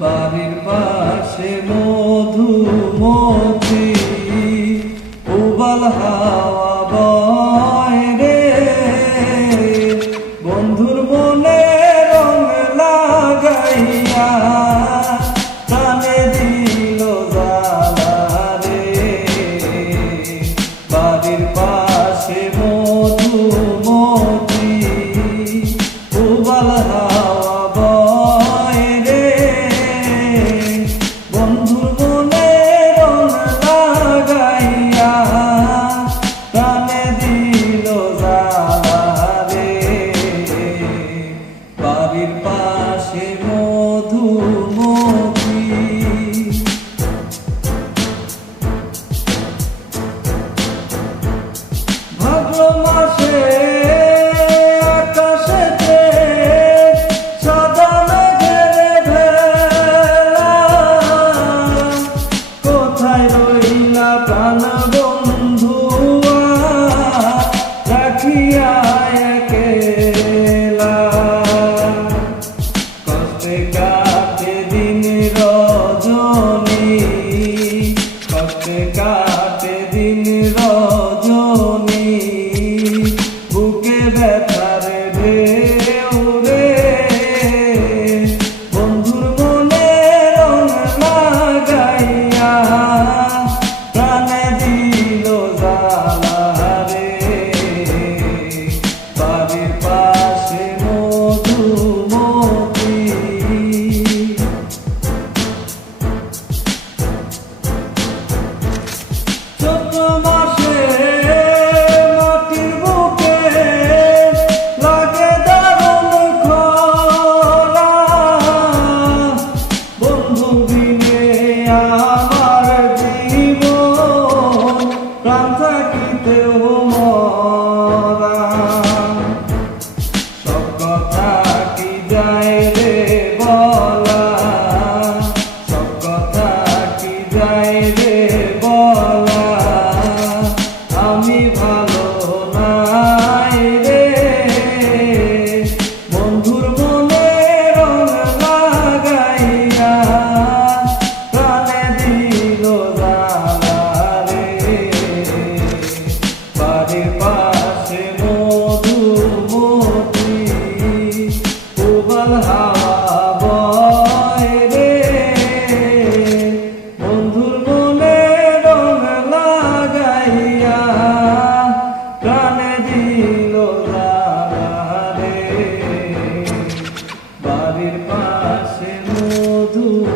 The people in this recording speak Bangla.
বাড়ির পাশে মধুমতি উবাল হাওয়া বয় রে, বন্ধুর মনে রং লাগাইয়া প্রাণে দিল জ্বালা রে। বাড়ির পাশে মধুমতি উবাল হাওয়া বয় রে, বন্ধুর মনে রং লাগাইয়া প্রাণে দিল জ্বালা রে। বাড়ির পাশে মধুমতি ভাদ্র মাসে আকাশেতে সাদা মেঘের ভেলা, কোথায় রইলা প্রাণ বন্ধুয়া রাখিয়া একেলা। কষ্টে কাটে দিন রজনী, কষ্টে কাটে দিন রজনী, বুকে ব্যথার ঢেউ রে, বন্ধুর মনে রং লাগাইয়া প্রাণে দিল জ্বালা রে। বাড়ির পাশে মধুমতি চৈত্র মাসে মাটির বুকে লাগে দারুণ খরা, বন্ধু বিনে আমার জীবন প্রাণ থাকিতেও মরা। সব কথা কি যায় রে বলা, সব কথা কি যায় রে বলা, আমি ভালো নাই রে, বন্ধুর মনে রং লাগাইয়া প্রাণে দিল জ্বালা রে। বাড়ির পাশে মধুমতি উবাল হাওয়া বয় রে, বন্ধুর মনে রং লাগাইয়া প্রাণে দিল জ্বালা রে। বাড়ির পাশে মধুমতি।